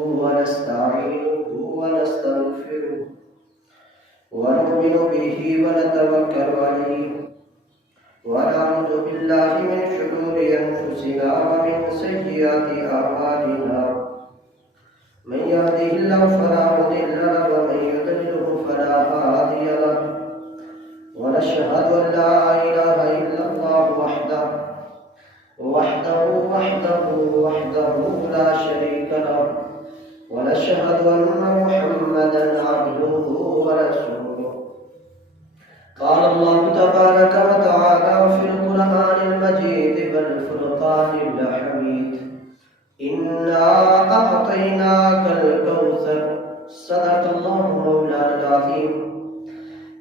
ونستعينه ونستغفره ونؤمن به ونتوكل عليه ونعوذ بالله من شرور أنفسنا ومن سيئات أعمالنا من يهده الله فلا مضل له ومن يضلله فلا هادي له ونشهد أن لا إله إلا الله وحده لا شريك له ونشهد أن محمدا عبده ورسوله قال الله تبارك وتعالى في القرآن المجيد والفرقان الحميد إنا أعطيناك الكوثر صدق الله مولانا العظيم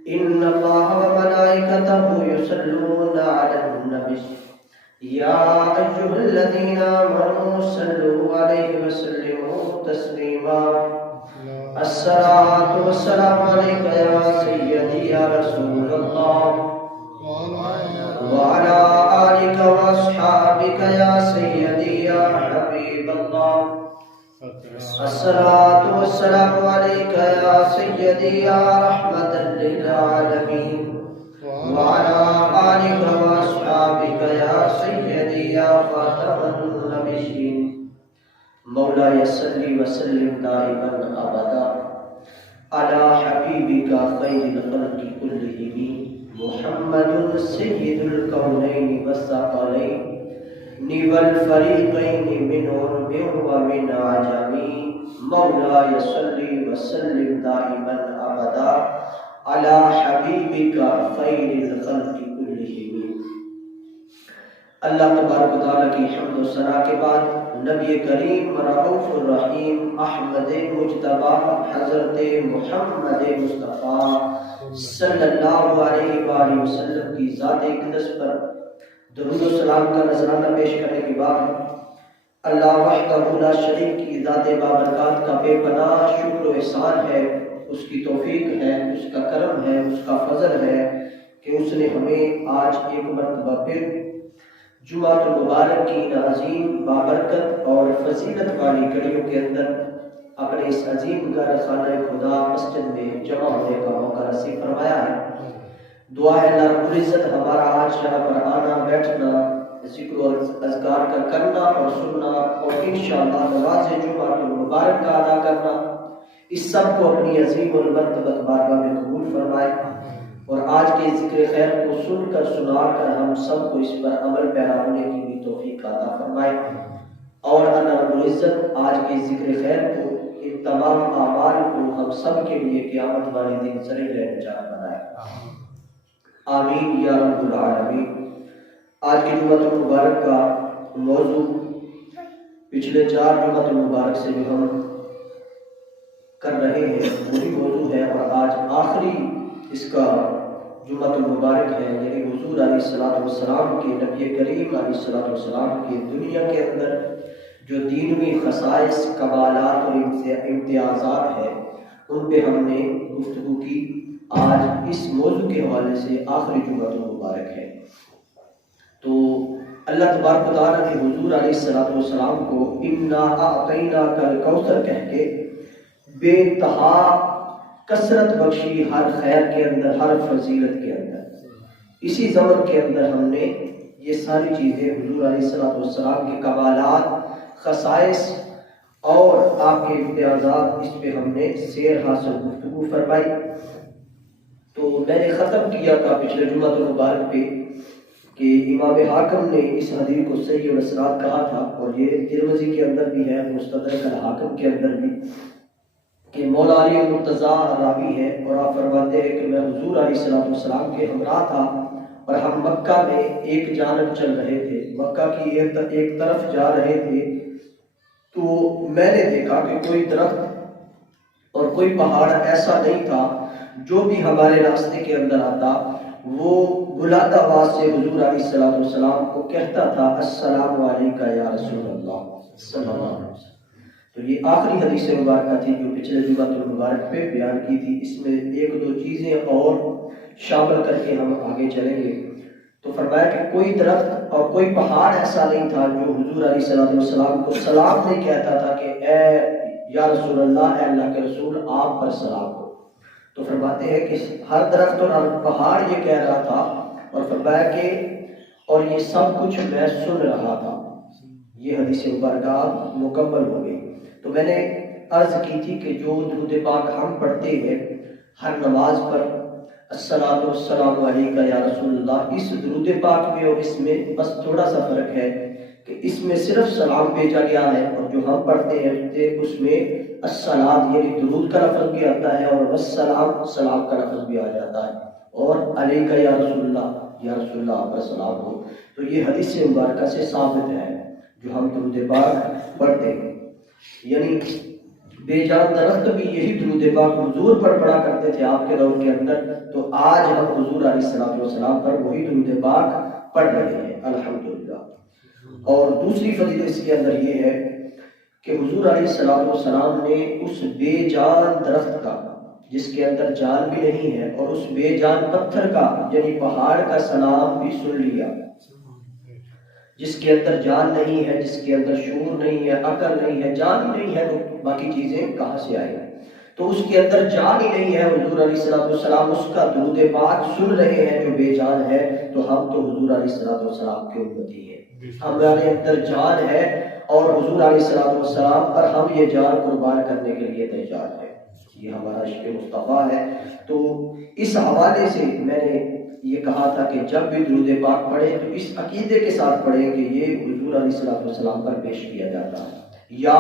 إن الله وملائكته يصلون على النبي يا أيها الذين آمنوا صلوا عليه وسلموا تسليما الصلاة والسلام عليك يا سيدي يا رسول الله وعلى آلك وأصحابك يا سيدي يا حبيب الله الصلاة والسلام عليك يا سيدي يا رحمة للعالمين وعلى آلك وأصحابك يا سيدي يا خاتم النبيين مولاي صل وسلم دائما أبدا على حبيبك خير الخلق كلهم محمد سيد الكونين والثقلين والفريقين من عرب ومن عجم مولاي صل وسلم دائما أبدا على حبيبك خير الخلق كلهم. اللہ تبارک و تعالیٰ کی حمد و ثنا کے بعد نبی کریم رؤوف الرحیم احمد مجتبی حضرت محمد مصطفیٰ صلی اللہ علیہ وآلہ وسلم کی ذات اقدس پر درود و سلام کا نذرانہ پیش کرنے کے بعد اللہ وحدہ لا شریک کی ذات بابرکات کا بے پناہ شکر و احسان ہے، اس کی توفیق ہے، اس کا کرم ہے، اس کا فضل ہے کہ اس نے ہمیں آج ایک مرتبہ پھر جمعۃ المبارک کی عظیم بابرکت اور فضیلت والی گھڑیوں کے اندر اپنے اس عظیم گھر خانہ خدا مسجد میں جمع ہونے کا موقع نصیب فرمایا ہے۔ دعا ہے اللہ رب العزت ہمارا آج یہاں پر آنا بیٹھنا ذکر و اذکار کا کرنا اور سننا اور انشاءاللہ نماز جمعۃ المبارک کا ادا کرنا اس سب کو اپنی عظیم المرتبت بارگاہ میں قبول فرمائے اور آج کے ذکر خیر کو سن کر سنا کر ہم سب کو اس پر عمل پیرا ہونے کی بھی توفیق عطا فرمائے اور اللہ رب العزت آج کے ذکر خیر کو ان تمام اعمال کو ہم سب کے لیے قیامت والے دن ذریعہ نجات بنائے، آمین یا رب العالمین۔ آج کی جمعۃ المبارک کا موضوع پچھلے 4 جمعۃ المبارک سے جو ہم کر رہے ہیں وہی موضوع ہے اور آج آخری اس کا جمعۃ المبارک ہے، یعنی حضور علیہ الصلوۃ والسلام کے نبی کریم علیہ الصلوۃ والسلام کے دنیا کے اندر جو دینوی خصائص کمالات اور امتیازات ہیں ان پہ ہم نے گفتگو کی۔ آج اس موضوع کے حوالے سے آخری جمعۃ المبارک ہے، تو اللہ تبارک و تعالیٰ نے حضور علیہ الصلوۃ والسلام کو انا اعطیناک الکوثر کہہ کے بے انتہا کثرت بخشی ہر خیر کے اندر، ہر فضیلت کے اندر۔ اسی زمن کے اندر ہم نے یہ ساری چیزیں حضور علیہ الصلوۃ والسلام کے کمالات، خصائص اور آپ کے امتیازات اس پہ ہم نے سیر حاصل گفتگو فرمائی۔ تو میں نے ختم کیا تھا پچھلے جمعۃ المبارک پہ کہ امام حاکم نے اس حدیث کو صحیح الاسناد کہا تھا اور یہ ترمذی کے اندر بھی ہے، مستدرک الحاکم کے اندر بھی، کہ مولا علی مرتضیٰ راوی ہے اور آپ فرماتے ہیں کہ میں حضور علیہ السلام کے ہمراہ تھا اور ہم مکہ میں ایک جانب چل رہے تھے، مکہ کی ایک طرف جا رہے تھے، تو میں نے دیکھا کہ کوئی درخت اور کوئی پہاڑ ایسا نہیں تھا جو بھی ہمارے راستے کے اندر آتا وہ بلند آواز سے حضور علیہ السلام کو کہتا تھا السلام علیکہ یا رسول اللہ صلی اللہ علیہ وسلم۔ تو یہ آخری حدیث مبارکہ تھی جو پچھلے جمعۃ المبارک پہ بیان کی تھی، اس میں 1-2 چیزیں اور شامل کر کے ہم آگے چلیں گے۔ تو فرمایا کہ کوئی درخت اور کوئی پہاڑ ایسا نہیں تھا جو حضور علیہ السلام کو سلام نہیں کہتا تھا کہ اے یا رسول اللہ، اے اللہ کے رسول آپ پر سلام ہو۔ تو فرماتے ہیں کہ ہر درخت اور ہر پہاڑ یہ کہہ رہا تھا، اور فرمایا کہ اور یہ سب کچھ میں سن رہا تھا۔ یہ حدیث مبارکہ مکمل ہو گئی۔ تو میں نے عرض کی تھی کہ جو درود پاک ہم پڑھتے ہیں ہر نماز پر، الصلاۃ والسلام علیک یا رسول اللہ، اس درود پاک میں اور اس میں بس تھوڑا سا فرق ہے کہ اس میں صرف سلام بھیجا گیا ہے، اور جو ہم پڑھتے ہیں اس میں الصلاۃ یعنی درود کا لفظ بھی آتا ہے، اور والسلام سلام کا لفظ بھی آ جاتا ہے، اور علیک یا رسول اللہ، یا رسول اللہ آپ کا سلام ہو۔ تو یہ حدیث مبارکہ سے ثابت ہے جو ہم درود پاک پڑھتے ہیں۔ یعنی بے جان درخت بھی یہی درود پاک حضور پر پڑھا کرتے تھے آپ کے دور کے اندر، تو آج ہم حضور علیہ الصلوۃ والسلام پر وہی درود پاک پڑھ رہے ہیں الحمدللہ۔ اور دوسری فضیلت اس کے اندر یہ ہے کہ حضور علیہ الصلوۃ والسلام نے اس بے جان درخت کا جس کے اندر جان بھی نہیں ہے، اور اس بے جان پتھر کا یعنی پہاڑ کا سلام بھی سن لیا۔ جس کے اندر جان نہیں ہے، جس کے اندر شعور نہیں ہے، عقل نہیں ہے، جان ہی نہیں ہے، تو باقی چیزیں کہاں سے آئیں؟ تو اس کے اندر جان ہی نہیں ہے، حضور علیہ الصلوۃ والسلام اس کا درود پاک سن رہے ہیں جو بے جان ہے، تو ہم تو حضور علیہ الصلوۃ والسلام کے امتی ہیں۔ ہمارے اندر جان ہے، اور حضور علیہ الصلوۃ والسلام پر ہم یہ جان قربان کرنے کے لیے تیار ہیں۔ یہ ہمارا عشق مصطفیٰ ہے۔ تو اس حوالے سے میں نے یہ کہا تھا کہ جب بھی درود پاک پڑھیں تو اس عقیدے کے ساتھ پڑھیں کہ یہ حضور علیہ الصلوۃ والسلام پر پیش کیا جاتا ہے، یا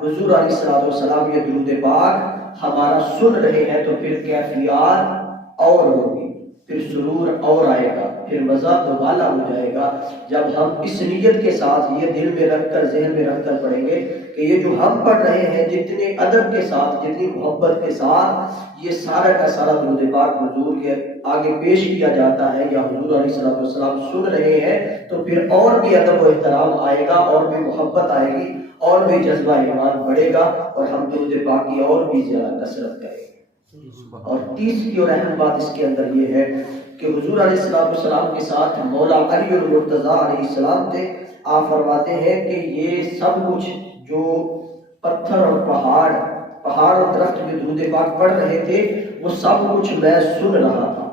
حضور علیہ الصلوۃ والسلام یہ درود پاک ہمارا سن رہے ہیں، تو پھر کیفیات اور ہوگی، پھر سرور اور آئے گا، پھر مزہ دوبالا ہو جائے گا جب ہم اس نیت کے ساتھ یہ دل میں رکھ کر ذہن میں رکھ کر پڑھیں گے کہ یہ جو ہم پڑھ رہے ہیں جتنے ادب کے ساتھ، جتنی محبت کے ساتھ یہ سارا کا سارا درود پاک حضور کے آگے پیش کیا جاتا ہے، یا حضور علیہ الصلوۃ والسلام سن رہے ہیں، تو پھر اور بھی ادب و احترام آئے گا، اور بھی محبت آئے گی، اور بھی جذبہ ایمان بڑھے گا، اور ہم درود پاک کی اور بھی زیادہ کثرت کریں گے۔ اور تیسری اور اہم بات اس کے اندر یہ ہے کہ حضور علیہ الصلوۃ والسلام کے ساتھ مولا علی المرتضیٰ علیہ السلام تھے۔ آپ فرماتے ہیں کہ یہ سب کچھ جو پتھر اور پہاڑ اور درخت جو درود پاک پڑھ رہے تھے، وہ سب کچھ میں سن رہا تھا،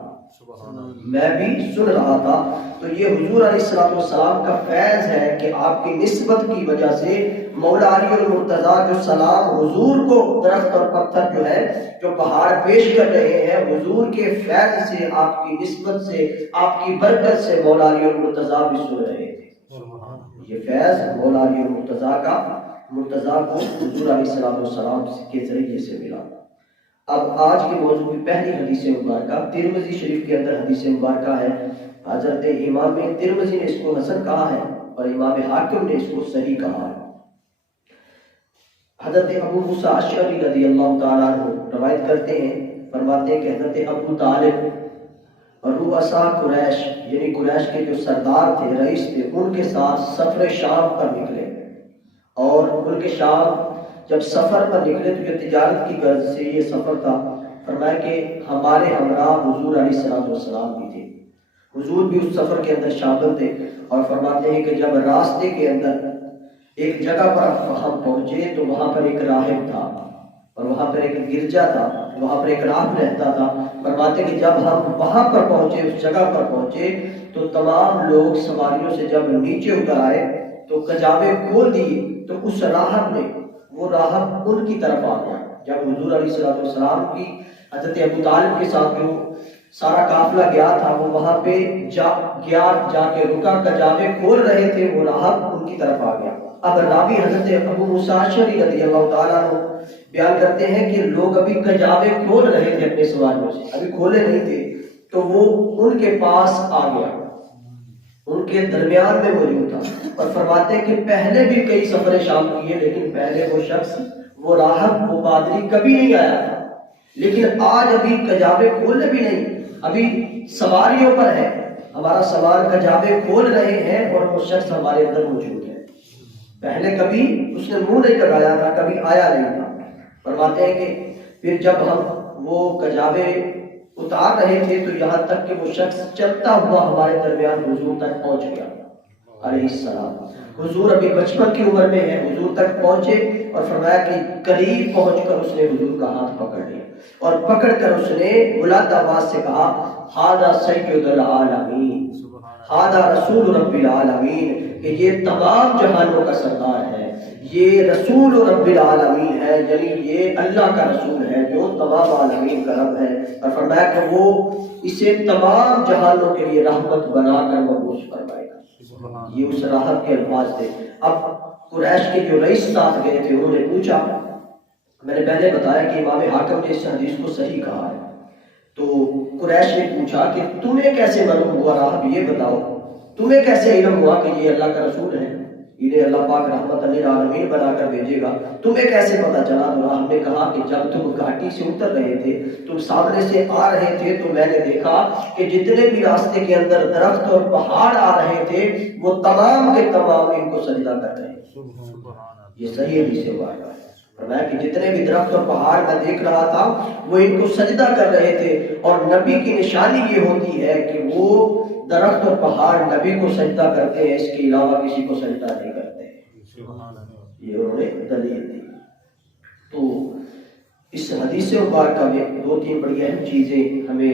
میں بھی سن رہا تھا۔ تو یہ حضور علیہ الصلوۃ والسلام کا فیض ہے کہ آپ کی نسبت کی وجہ سے مولا علی المرتضیٰ جو سلام حضور کو درخت اور پتھر جو ہے جو پہاڑ پیش کر رہے ہیں، حضور کے فیض سے، آپ کی نسبت سے، آپ کی برکت سے مولا علی المرتضیٰ بھی سن رہے تھے۔ یہ فیض مولا علی المرتضیٰ کا، مرتضیٰ کو حضور علیہ الصلوۃ والسلام کے ذریعے سے ملا۔ اب آج کے موضوع کی پہلی حدیث مبارکہ ترمذی شریف کے اندر حدیث مبارکہ ہے۔ حضرت امام ترمذی نے اس کو حسن کہا ہے، اور امام حاکم نے اس کو صحیح کہا ہے۔ حضرت ابو موسیٰ اشعری رضی اللہ تعالیٰ عنہ روایت کرتے ہیں، فرماتے ہیں کہ حضرت ابو طالب اور رؤساء قریش یعنی قریش کے جو سردار تھے، رئیس تھے، ان کے ساتھ سفر شام پر نکلے، اور ان کے شام جب سفر پر نکلے تو جو تجارت کی غرض سے یہ سفر تھا، فرمایا کہ ہمارے ہمراہ حضور علیہ الصلوۃ والسلام بھی تھے، حضور بھی اس سفر کے اندر شامل تھے۔ اور فرماتے ہیں کہ جب راستے کے اندر ایک جگہ پر ہم پہنچے تو وہاں پر ایک راہب تھا، اور وہاں پر ایک گرجا تھا، وہاں پر ایک راہب رہتا تھا۔ فرماتے کہ جب ہم وہاں پر پہنچے، اس جگہ پر پہنچے، تو تمام لوگ سواریوں سے جب نیچے اتر آئے تو کجاوے کھول دیے، تو اس راہب نے، وہ راہب ان کی طرف آ گیا۔ جب حضور علیہ الصلوۃ والسلام کی حضرت ابو طالب کے ساتھ جو سارا قافلہ گیا تھا، وہ وہاں پہ جا کے رکا، کجاوے کھول رہے تھے، وہ راہب ان کی طرف آ گیا۔ اب راوی حضرت ابو موسیٰ اشعری رضی اللہ تعالیٰ عنہ بیان کرتے ہیں کہ لوگ ابھی کجاوے کھول رہے تھے اپنے سواریوں سے، ابھی کھولے نہیں تھے، تو وہ ان کے پاس آ گیا، ان کے درمیان میں موجود تھا، اور فرماتے ہیں کہ پہلے بھی کئی سفر شام کیے، لیکن پہلے وہ شخص، وہ راہب، وہ پادری کبھی نہیں آیا تھا، لیکن آج ابھی کجاوے کھولنے بھی نہیں، ابھی سواریوں پر ہے، ہمارا سوار کجاوے کھول رہے ہیں، اور وہ شخص ہمارے اندر موجود ہے۔ پہلے کبھی اس نے منہ نہیں لگایا تھا، کبھی آیا نہیں تھا۔ فرماتے ہیں کہ پھر جب ہم وہ کجاوے اتار رہے تھے تو یہاں تک کہ وہ شخص چلتا ہوا ہمارے درمیان حضور تک پہنچ گیا، علیہ السلام. حضور ابھی بچپن کی عمر میں ہے، حضور تک پہنچے اور فرمایا کہ قریب پہنچ کر اس نے حضور کا ہاتھ پکڑ لیا اور پکڑ کر اس نے بلند آواز سے کہا ھذا سید العالمین، ھذا رسول رب العالمین، کہ یہ تمام جہانوں کا سردار ہے، یہ رسول رب العالمین ہے، یعنی یہ اللہ کا رسول ہے جو تمام عالمین کا رب ہے. اور فرمایا کہ وہ اسے تمام جہانوں کے لیے رحمت بنا کر مبعوث فرمائے گا. یہ اس راحت کے الفاظ تھے. اب قریش کے جو رئیس ساتھ گئے تھے انہوں نے پوچھا، میں نے پہلے بتایا کہ امام حاکم نے اس حدیث کو صحیح کہا ہے، تو قریش نے پوچھا کہ تمہیں کیسے معلوم ہوا راہب یہ بتاؤ، تمہیں کیسے علم ہوا کہ یہ اللہ کا رسول ہے، انہیں اللہ پاک رحمت للعالمین بنا کر بھیجے گا، تمہیں کیسے پتا چلا؟ تو راہب نے کہا کہ جب تم گھاٹی سے اتر رہے تھے، تم سامنے سے آ رہے تھے تو میں نے دیکھا کہ جتنے بھی راستے کے اندر درخت اور پہاڑ آ رہے تھے وہ تمام کے تمام ان کو سجدہ کر رہے ہیں. یہ صحیح حدیث سے واقع ہے. فرمایا کہ جتنے بھی درخت اور پہاڑ میں دیکھ رہا تھا وہ ان کو سجدہ کر رہے تھے، اور نبی کی نشانی یہ ہوتی ہے کہ وہ درخت اور پہاڑ نبی کو سجدہ کرتے ہیں، اس کے علاوہ کسی کو سجدہ نہیں کرتے. یہ انہوں نے دلیل دی. تو اس حدیث مبارکہ میں دو تین بڑی اہم چیزیں ہمیں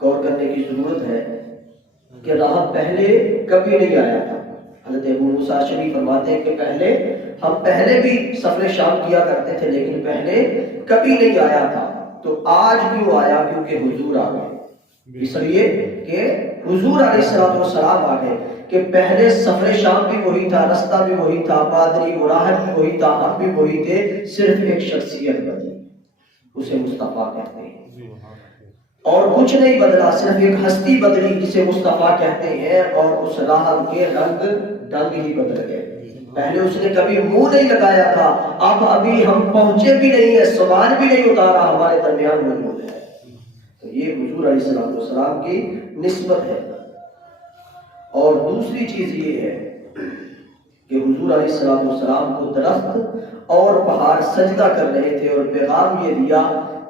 غور کرنے کی ضرورت ہے کہ راہب پہلے کبھی نہیں آیا تھا. حضرت ابو موسیٰ اشعری فرماتے ہیں کہ ہم پہلے بھی سفر شام کیا کرتے تھے لیکن پہلے کبھی نہیں آیا تھا. تو آج بھی وہ آیا کیونکہ حضور آ گئے، اس لیے کہ حضور علیہ السلام آ گئے. کہ پہلے سفر شام بھی وہی تھا، رستہ بھی وہی تھا، پادری مراحل بھی وہی تھا، ہم بھی وہی تھے، صرف ایک شخصیت بدلی، اسے مصطفیٰ کہتے ہیں. اور کچھ نہیں بدلا، صرف ایک ہستی بدلی جسے مصطفیٰ کہتے ہیں، اور اس راہب کے رنگ ڈنگ ہی بدل گئے. پہلے اس نے کبھی منہ نہیں لگایا تھا، اب ابھی ہم پہنچے بھی نہیں ہے، سامان بھی نہیں اتارا، ہمارے درمیان موجود ہے. تو یہ حضور علیہ السلام کی نسبت ہے. اور دوسری چیز یہ ہے کہ حضور علیہ السلام کو درخت اور پہاڑ سجدہ کر رہے تھے اور پیغام یہ دیا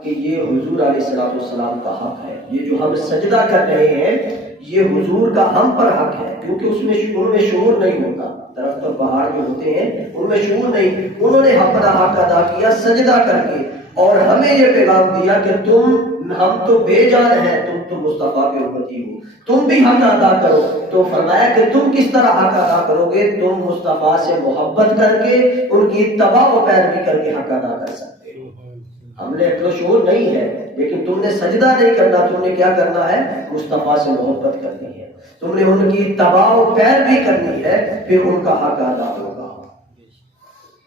کہ یہ حضور علیہ السلام کا حق ہے. یہ جو ہم سجدہ کر رہے ہیں یہ حضور کا ہم پر حق ہے، کیونکہ ان میں شعور نہیں ہوتا. درخت اور پہاڑ جو ہوتے ہیں ان میں شعور نہیں، انہوں نے اپنا حق ادا کیا سجدہ کر کے، اور ہمیں یہ پیغام دیا کہ ہم تو بے جان ہیں، تم تو مصطفیٰ کے امتی ہو، تم بھی حق ادا کرو. تو فرمایا کہ تم کس طرح حق ادا کرو گے؟ تم مصطفیٰ سے محبت کر کے ان کی اتباع و پیروی کر کے حق ادا کر سکتے ہو. ہم نے عقل و شعور نہیں ہے، لیکن تم نے سجدہ نہیں کرنا، تم نے کیا کرنا ہے؟ مصطفیٰ سے محبت کرنی ہے، تم نے ان کی اتباع و پیروی کرنی ہے، پھر ان کا حق ادا ہوگا.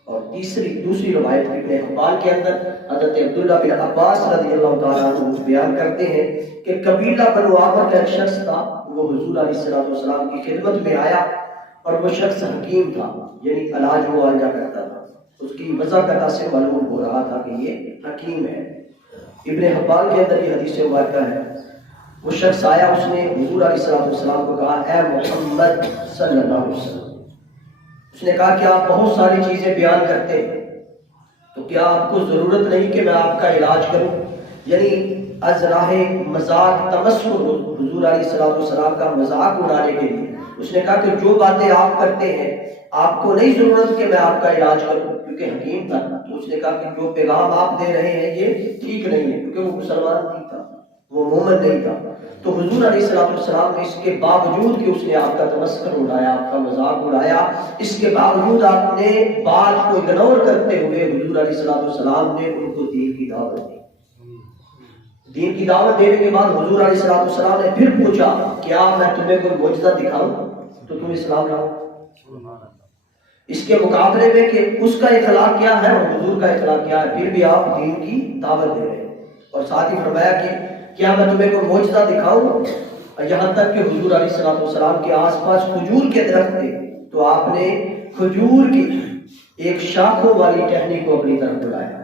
اور دوسری روایت ابن حبان کے اندر حضرت عبداللہ بن عباس رضی اللہ تعالیٰ عنہ بیان کرتے ہیں کہ قبیلہ بنو عامر کا ایک شخص تھا، وہ حضور علیہ السلام کی خدمت میں آیا، اور وہ شخص حکیم تھا، یعنی علاج معالجہ کرتا تھا. اس کی وضاحت سے معلوم ہو رہا تھا کہ یہ حکیم ہے. ابن حبان کے اندر یہ حدیث مبارکہ ہے. وہ شخص آیا، اس نے حضور علیہ السلام کو کہا اے محمد صلی اللہ علیہ وسلم. اس نے کہا کہ آپ بہت ساری چیزیں بیان کرتے ہیں، تو کیا آپ کو ضرورت نہیں کہ میں آپ کا علاج کروں؟ یعنی از راہ مذاق تمسخر، حضور علیہ السلام کا مذاق اڑانے کے لیے اس نے کہا کہ جو باتیں آپ کرتے ہیں آپ کو نہیں ضرورت کہ میں آپ کا علاج کروں، کیونکہ حکیم تھا. تو اس نے کہا کہ جو پیغام آپ دے رہے ہیں یہ ٹھیک نہیں ہے، کیونکہ وہ مسلمان نہیں تھا، وہ مومن نہیں تھا. تو حضور علیہ السلام نے اس کے باوجود کہ اس نے آپ کا تمسخر اڑایا، آپ کا مذاق اڑایا، اس کے باوجود آپ نے بات کو اگنور کرتے ہوئے حضور علیہ السلام نے ان کو دین کی دعوت دی. دین کی دعوت دینے کے بعد حضور علیہ السلام نے پھر پوچھا کیا میں تمہیں کوئی معجزہ دکھاؤں تو تم اسلام لاؤ؟ اس کے مقابلے میں کہ اس کا اخلاق کیا ہے اور حضور کا اخلاق کیا ہے، پھر بھی آپ دین کی دعوت دے رہے ہیں. اور ساتھ ہی فرمایا کہ کیا میں تمہیں کوئی معجزہ دکھاؤں؟ یہاں تک کہ حضور علیہ السلام کے آس پاس کھجور کے درخت تھے، تو آپ نے کھجور کی ایک شاخوں والی ٹہنی کو اپنی طرف بلایا.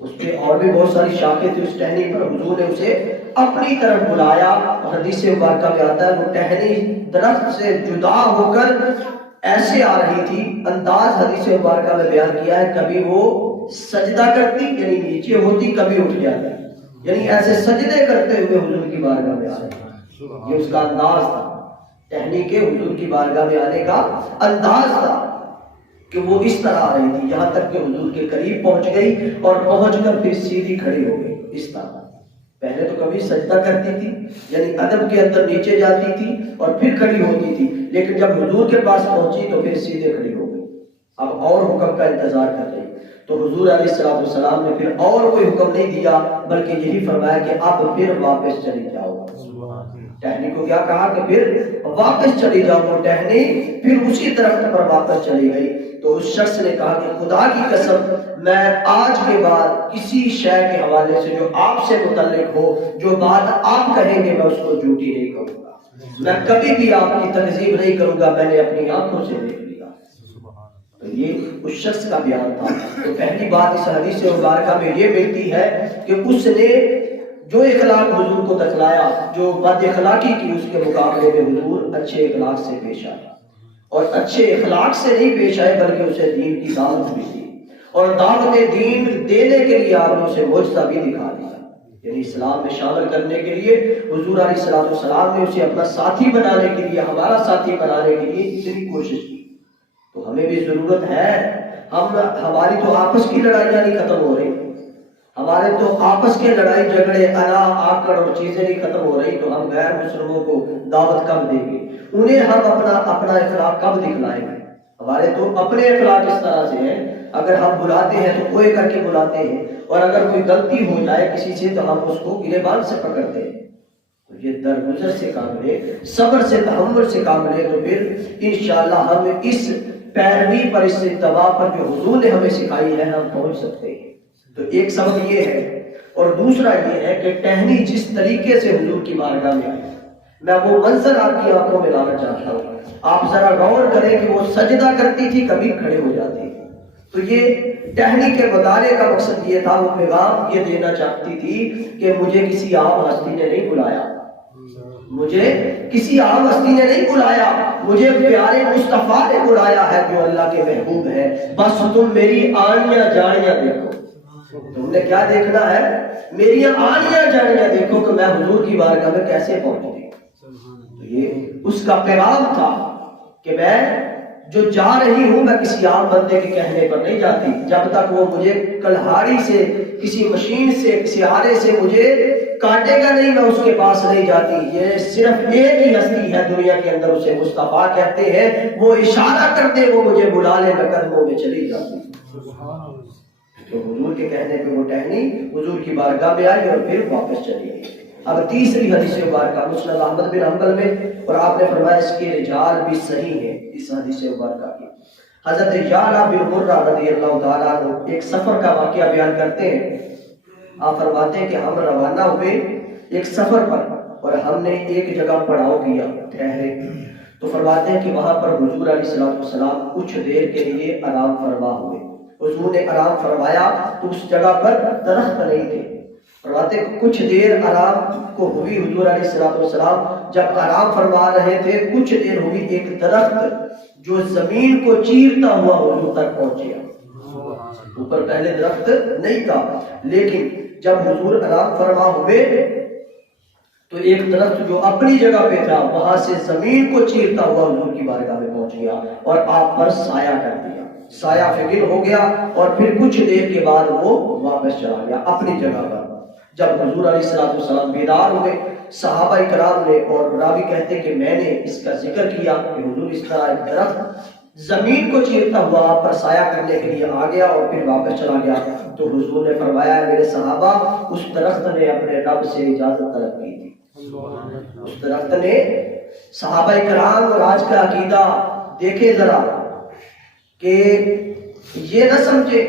اس پہ اور بھی بہت ساری شاخیں تھی، اس ٹہنی پر حضور نے اسے اپنی طرف بلایا. حدیث مبارکہ میں آتا ہے وہ ٹہنی درخت سے جدا ہو کر ایسے آ رہی تھی، انداز حدیث مبارکہ میں بیان کیا ہے کبھی وہ سجدہ کرتی یعنی نیچے ہوتی، کبھی اٹھ جاتی، یعنی ایسے سجدے کرتے ہوئے حضور کی بارگاہ میں آ رہی. یہ اس کا انداز تھا. ٹہنی کے حضور کی بارگاہ میں آنے کا انداز تھا کہ وہ اس طرح آ رہی تھی، یہاں تک کہ حضور کے قریب پہنچ گئی اور پہنچ کر پھر سیدھی کھڑی ہو گئی اس طرح۔ پہلے تو کبھی سجدہ کرتی تھی، یعنی ادب کے اندر نیچے جاتی تھی اور پھر کھڑی ہوتی تھی، لیکن جب حضور کے پاس پہنچی تو پھر سیدھے کھڑی ہو گئی، اب اور حکم کا انتظار کر رہی۔ تو حضور علیہ السلام نے پھر اور کوئی حکم نہیں دیا، بلکہ یہی فرمایا کہ اب پھر واپس چلی جاؤ۔ ٹہنی کو کیا کہا کہ پھر واپس چلی جاؤ، وہ ٹہنی پھر اسی درخت پر واپس چلی گئی۔ تو اس شخص نے کہا کہ خدا کی قسم میں آج کے بعد کسی شے کے حوالے سے جو آپ سے متعلق ہو، جو بات آپ کہیں گے میں اس کو جھوٹی نہیں کروں گا، میں کبھی بھی آپ کی تکذیب نہیں کروں گا، میں نے اپنی آنکھوں سے دیکھ لیا۔ تو یہ اس شخص کا بیان تھا۔ تو پہلی بات اس حدیث مبارکہ میں یہ ملتی ہے کہ اس نے جو اخلاق حضور کو دکھلایا، جو بد اخلاقی کی اس کے مقابلے میں حضور اچھے اخلاق سے پیش آئے، اور اچھے اخلاق سے نہیں پیش آئے بلکہ اسے دین کی دعوت بھی دی، اور دعوت دین دینے کے لیے آپ نے اسے معجزہ بھی دکھا دیا، یعنی اسلام میں شامل کرنے کے لیے حضور علیہ السلام نے اسے اپنا ساتھی بنانے کے لیے، ہمارا ساتھی بنانے کے لیے اتنی کوشش کی۔ تو ہمیں بھی ضرورت ہے، ہماری تو آپس کی لڑائیاں نہیں ختم ہو رہی، ہمارے تو آپس کے لڑائی جھگڑے، انا آکڑ اور چیزیں نہیں ختم ہو رہی، تو ہم غیر مسلموں کو دعوت کب دیں گے؟ انہیں ہم اپنا اخلاق کب دکھلائیں گے؟ ہمارے تو اپنے اخلاق اس طرح سے ہیں، اگر ہم بلاتے ہیں تو کوئی کر کے بلاتے ہیں، اور اگر کوئی غلطی ہو جائے کسی سے تو ہم اس کو گریبان سے پکڑتے ہیں۔ تو یہ درگزر سے کام لے، صبر سے، تحمل سے کام لے، تو پھر انشاءاللہ ہم اس پیروی پر، اس اتباع پر جو حضور نے ہمیں سکھائی ہے، ہم پہنچ سکتے ہیں۔ تو ایک سبب یہ ہے، اور دوسرا یہ ہے کہ ٹہنی جس طریقے سے حضور کی بارگاہ میں آئی، میں وہ منظر آپ کی آنکھوں میں لانا چاہتا ہوں، آپ ذرا غور کریں کہ وہ سجدہ کرتی تھی، کبھی کھڑے ہو جاتی۔ تو یہ ٹہنی کے مطالعے کا مقصد یہ تھا، وہ پیغام یہ دینا چاہتی تھی کہ مجھے کسی عام ہستی نے نہیں بلایا، مجھے کسی عام ہستی نے نہیں بلایا، مجھے پیارے مصطفیٰ نے بلایا ہے جو اللہ کے محبوب ہے، بس تم میری آنیاں جانیاں دیکھو۔ تم نے کیا دیکھنا ہے؟ میری آنیاں جانیاں دیکھو کہ میں حضور کی بارگاہ میں کیسے پہنچی۔ تو یہ اس کا پیغام تھا کہ میں جو جا رہی ہوں، میں کسی عام بندے کے کہنے پر نہیں جاتی، جب تک وہ مجھے کلہاڑی سے، کسی مشین سے، کسی آرے سے مجھے کاٹے گا نہیں، میں اس کے پاس نہیں جاتی۔ یہ صرف ایک ہی ہستی ہے دنیا کے اندر، اسے مصطفیٰ کہتے ہیں، وہ اشارہ کر دے، وہ مجھے بلا لے، میں قدموں میں چلی جاتی۔ تو حضور کے کہنے پہ وہ ٹہنی حضور کی بارگاہ میں آئی اور پھر واپس چلی گئی۔ اب تیسری حدیث مبارکہ مسند احمد بن حنبل میں، اور آپ نے فرمایا اس کے رجال بھی صحیح ہیں اس حدیث مبارکہ کی۔ حضرت یعلا بن مرہ رضی اللہ تعالیٰ عنہ ایک سفر کا واقعہ بیان کرتے ہیں۔ آپ فرماتے ہیں کہ ہم روانہ ہوئے ایک سفر پر، اور ہم نے ایک جگہ پڑاؤ کیا، ٹھہرے۔ تو فرماتے ہیں کہ وہاں پر حضور علیہ السلام کچھ دیر کے لیے آرام فرما ہوئے۔ حضور نے آرام فرمایا تو اس جگہ پر درخت نہیں تھے۔ فرماتے کچھ دیر آرام کو ہوئی، حضور علیہ السلام جب آرام فرما رہے تھے، کچھ دیر ہوئی، ایک درخت جو زمین کو چیرتا ہوا حضور تک پہنچیا۔ اوپر پہلے درخت نہیں تھا، لیکن جب حضور آرام فرما ہوئے تو ایک درخت جو اپنی جگہ پہ تھا وہاں سے زمین کو چیرتا ہوا حضور کی بارگاہ میں پہنچ گیا اور آپ پر سایہ کر دیا، سایہ فکر ہو گیا، اور پھر کچھ دیر کے بعد وہ واپس چلا گیا اپنی جگہ پر۔ جب حضور علیہ السلام بیدار ہوئے، صحابہ کرام نے، اور راوی کہتے کہ میں نے اس کا ذکر کیا کہ حضور اس طرح ایک درخت زمین کو چیرتا ہوا آپ پر سایہ کرنے کے لیے آ گیا اور پھر واپس چلا گیا۔ تو حضور نے فرمایا میرے صحابہ، اس درخت نے اپنے رب سے اجازت طلب کی تھی۔ اس درخت نے، صحابہ کرام اور آج کا عقیدہ دیکھے ذرا، کہ یہ نہ سمجھے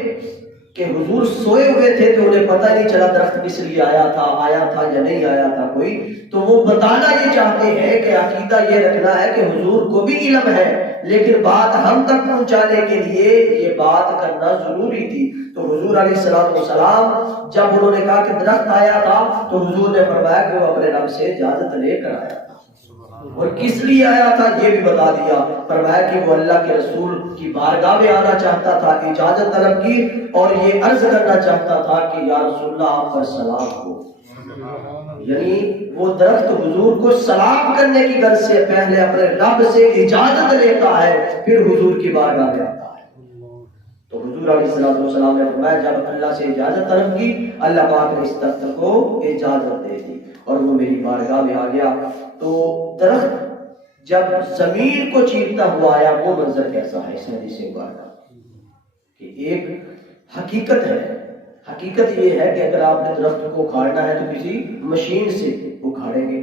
کہ حضور سوئے ہوئے تھے تو انہیں پتہ نہیں چلا درخت کس لیے آیا تھا یا نہیں آیا تھا کوئی، تو وہ بتانا یہ چاہتے ہیں کہ عقیدہ یہ رکھنا ہے کہ حضور کو بھی علم ہے، لیکن بات ہم تک پہنچانے کے لیے یہ بات کرنا ضروری تھی۔ تو حضور علیہ السلام جب انہوں نے کہا کہ درخت آیا تھا تو حضور نے فرمایا کہ وہ اپنے رب سے اجازت لے کر آیا تھا، اور کس لیے آیا تھا یہ بھی بتا دیا۔ فرمایا کہ وہ اللہ کے رسول کی بارگاہ میں آنا چاہتا تھا، اجازت طلب کی، اور یہ عرض کرنا چاہتا تھا کہ یا رسول اللہ آپ پر سلام ہو، یعنی وہ درخت حضور کو سلام کرنے کی غرض سے پہلے اپنے رب سے اجازت لیتا ہے، پھر حضور کی بارگاہ میں آتا ہے۔ تو حضور علیہ السلام نے فرمایا جب اللہ سے اجازت طلب کی، اللہ پاک نے اس درخت کو اجازت دے دی اور وہ میری بارگاہ میں آ گیا۔ تو درخت جب زمین کو چیرتا ہوا آیا، وہ منظر کیسا ہے؟ اس حدیث مبارکہ کہ ایک حقیقت ہے۔ حقیقت یہ ہے کہ اگر آپ نے درخت کو اکھاڑنا ہے تو کسی مشین سے اکھاڑیں گے،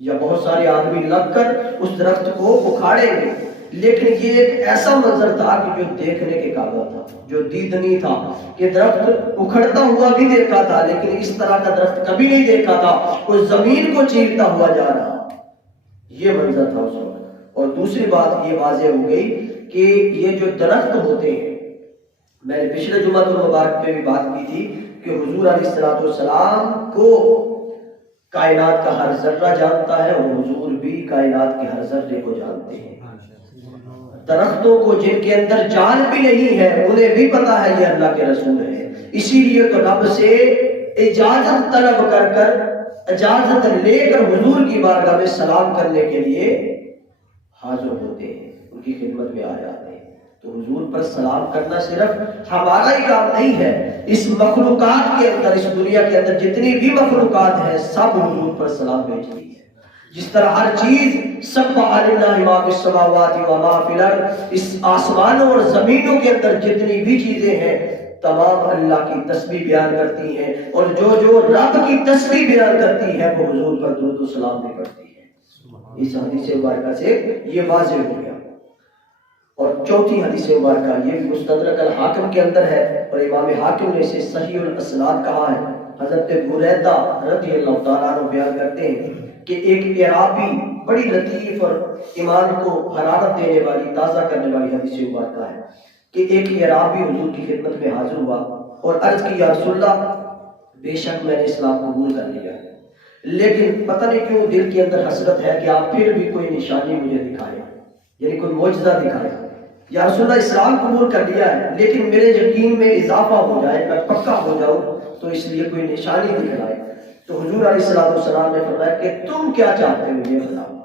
یا بہت سارے آدمی لگ کر اس درخت کو اکھاڑیں گے، لیکن یہ ایک ایسا منظر تھا کہ جو دیکھنے کے قابل تھا، جو دیدنی تھا، کہ درخت اکھڑتا ہوا بھی دیکھا تھا لیکن اس طرح کا درخت کبھی نہیں دیکھا تھا، وہ زمین کو چیرتا ہوا جا رہا، یہ منظر تھا اس وقت۔ اور دوسری بات یہ واضح ہو گئی کہ یہ جو درخت ہوتے ہیں، میں نے پچھلے جمعہ المبارک پہ بھی بات کی تھی کہ حضور علیہ السلام کو کائنات کا ہر ذرہ جانتا ہے اور حضور بھی کائنات کے ہر ذرے کو جانتے ہیں۔ درختوں کو جن کے اندر جان بھی نہیں ہے انہیں بھی پتا ہے یہ اللہ کے رسول ہے، اسی لیے تو رب سے اجازت طلب کر کر، اجازت لے کر حضور کی بارگاہ میں سلام کرنے کے لیے حاضر ہوتے ہیں، ان کی خدمت میں آ جاتے ہیں۔ تو حضور پر سلام کرنا صرف ہمارا ہی کام نہیں ہے، اس مخلوقات کے اندر، اس دنیا کے اندر جتنی بھی مخلوقات ہیں سب حضور پر سلام بھیجتی ہے۔ جس طرح ہر چیز سبح للہ ما فی السماوات و ما فی الارض، اس آسمانوں اور زمینوں کے اندر جتنی بھی چیزیں ہیں تمام اللہ کی تسبیح بیان کرتی ہیں، اور جو رب کی تسبیح بیان کرتی ہے وہ حضور پر درود و سلام بھی کرتی ہے۔ اس حدیث مبارکہ سے یہ واضح ہو گیا۔ اور چوتھی حدیث مبارکہ یہ بھی مستدرک الحاکم کے اندر ہے اور امام حاکم نے اسے صحیح الاسناد کہا ہے۔ حضرت بریدہ رضی اللہ تعالیٰ عنہ بیان کرتے ہیں کہ ایک اعرابی، بڑی لطیف اور ایمان کو حرارت دینے والی، تازہ کرنے والی حدیث مبارکہ ہے کہ ایک اعرابی حضور کی خدمت میں حاضر ہوا اور عرض کی یا رسول اللہ، بے شک میں نے اسلام قبول کر لیا ہے، لیکن پتہ نہیں کیوں دل کے اندر حسرت ہے کہ آپ پھر بھی کوئی نشانی مجھے دکھائیں، یعنی کوئی معجزہ دکھائیں۔ یا رسول اللہ اسلام قبول کر لیا ہے لیکن میرے یقین میں اضافہ ہو جائے، میں پکا ہو جاؤں، تو اس لیے کوئی نشانی دکھلائے۔ تو حضور علیہ السلام نے فرمایا کہ تم کیا چاہتے ہو یہ بتاؤ،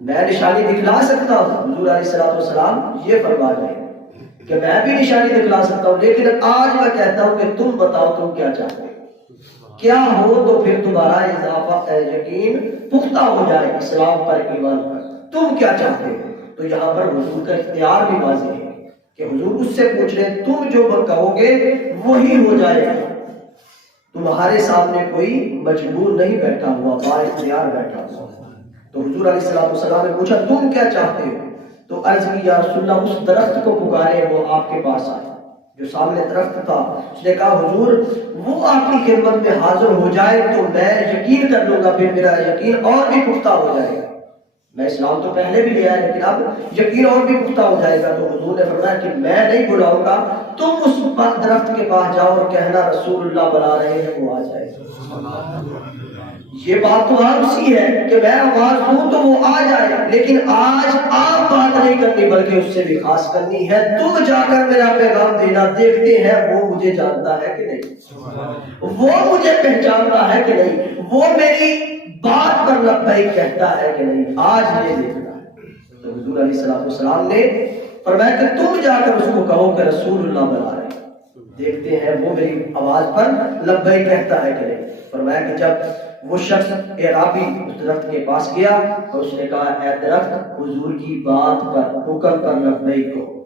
میں نشانی دکھلا سکتا ہوں۔ حضور علیہ السلام یہ فرما رہے ہیں کہ میں بھی نشانی دکھلا سکتا ہوں، لیکن آج میں کہتا ہوں کہ تم بتاؤ تم کیا چاہتے ہو، کیا ہو تو پھر تمہارا اضافہ یقین پختہ ہو جائے اسلام پر، ایمان پر، تم کیا چاہتے ہو۔ تو یہاں پر حضور کا اختیار بھی واضح ہے کہ حضور اس سے پوچھ رہے ہیں تم جو کہو گے وہی ہو جائے گا، تمہارے سامنے کوئی مجبور نہیں بیٹھا ہوا، با اختیار بیٹھا ہوا۔ تو حضور علیہ السلام نے پوچھا تم کیا چاہتے ہو، تو عرض کی یا رسول اللہ اس درخت کو پکارے وہ آپ کے پاس آئے، جو سامنے درخت تھا۔ اس نے کہا حضور وہ آپ کی خدمت میں حاضر ہو جائے تو میں یقین کر لوں گا، پھر میرا یقین اور بھی پختہ ہو جائے گا، میں اسلام تو پہلے بھی لیا ہے لیکن اب یقین اور بھی پختہ ہو جائے گا۔ تو حضور نے فرمایا کہ میں نہیں بلاؤں گا، تم اس درخت کے پاس جاؤ اور کہنا رسول اللہ بلا رہے ہیں، وہ آ جائے گا۔ یہ بات تو عام سی ہے کہ میں آواز دوں تو وہ آ جائے، لیکن آج عام بات نہیں کرنی بلکہ اس سے بھی خاص کرنی ہے۔ تم جا کر میرا پیغام دینا، دیکھتے ہیں وہ مجھے جانتا ہے کہ نہیں، وہ مجھے پہچانتا ہے کہ نہیں، وہ میری بات پر لبیک کہتا ہے کہ نہیں، آج یہ دیکھنا ہے۔ تو حضور علیہ السلام نے فرمایا کہ تم جا کر اس کو کہو کہ رسول اللہ بلا رہے ہیں، دیکھتے ہیں وہ میری آواز پر لبیک کہتا ہے کہ نہیں۔ فرمایا کہ جب وہ شخص اعرابی اس درخت کے پاس گیا تو اس نے کہا اے درخت حضور کی بات پر، حکم پر لبیک کہو۔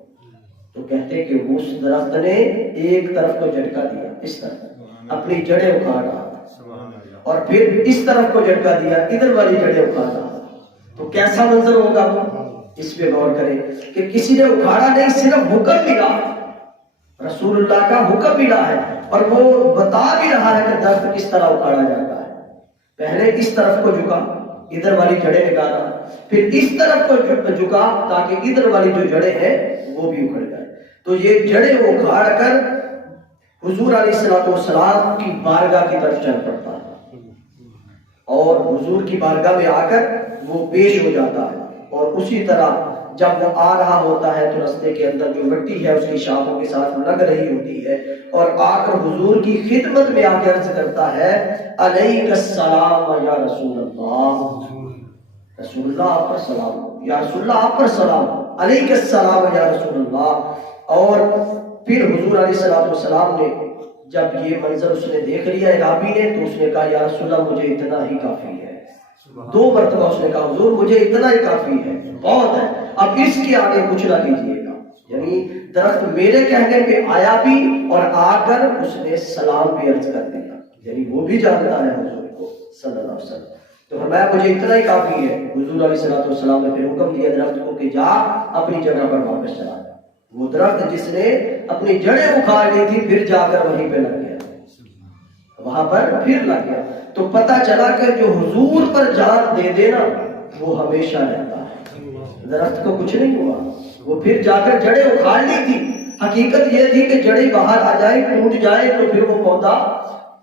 تو کہتے کہ اس درخت نے ایک طرف کو جھٹکا دیا، اس طرف اپنی جڑیں اکھاڑ رہا، اور پھر اس طرف کو جھٹکا دیا، ادھر والی جڑیں اکھاڑ رہا۔ تو کیسا منظر ہوگا وہ، اس پہ غور کریں کہ کسی نے اکھاڑا نہیں، صرف حکم ملا، رسول اللہ کا حکم ملا ہے اور وہ بتا بھی رہا ہے کہ درخت کس طرح اکھاڑا جاتا ہے۔ پہلے اس طرف کو جھکا، ادھر والی جڑیں نکالا، پھر اس طرف کو جھکا تاکہ ادھر والی جو جڑیں ہیں وہ بھی اکھڑ جائے۔ تو یہ جڑیں اکھاڑ کر حضور علیہ السلام کی بارگاہ کی طرف چل پڑتا ہے اور حضور کی بارگاہ میں آ کر وہ پیش ہو جاتا ہے، اور اسی طرح جب وہ آ رہا ہوتا ہے تو راستے کے اندر جو مٹی ہے اس کی شاخوں کے ساتھ لگ رہی ہوتی ہے، اور آ کر حضور کی خدمت میں آ کے عرض کرتا ہے علیک السلام یا رسول اللہ، رسول اللہ آپ پر سلام، یا رسول اللہ آپ پر سلام، علیک السلام یا رسول اللہ۔ اور پھر حضور علیہ السلام نے جب یہ منظر اس نے دیکھ لیا اعرابی نے، تو اس نے کہا یا رسول اللہ مجھے اتنا ہی کافی ہے۔ 2 مرتبہ اس نے کہا حضور مجھے اتنا ہی کافی ہے، بہت ہے، اب اس کے آگے کچھ نہ کیجیے گا۔ یعنی درخت میرے کہنے پہ آیا بھی اور آ کر اس نے سلام بھی عرض کر دیا، یعنی وہ بھی جانتا ہے حضور کو صلی اللہ علیہ وسلم۔ تو فرمایا مجھے اتنا ہی کافی ہے۔ حضور علیہ السلام نے پھر حکم دیا درخت کو کہ جا اپنی جگہ پر واپس چلا جا۔ وہ درخت جس نے اپنی جڑیں اکھاڑ لی تھی پھر جا کر وہیں پہ لگ گیا، وہاں پر پھر لگ گیا۔ تو پتہ چلا کہ جو حضور پر جان دے دینا وہ ہمیشہ رہتا ہے۔ درخت کو کچھ نہیں ہوا، وہ پھر جا کر جڑیں اکھاڑ لی تھی۔ حقیقت یہ تھی کہ جڑیں باہر آ جائیں ٹوٹ جائے تو پھر وہ پودا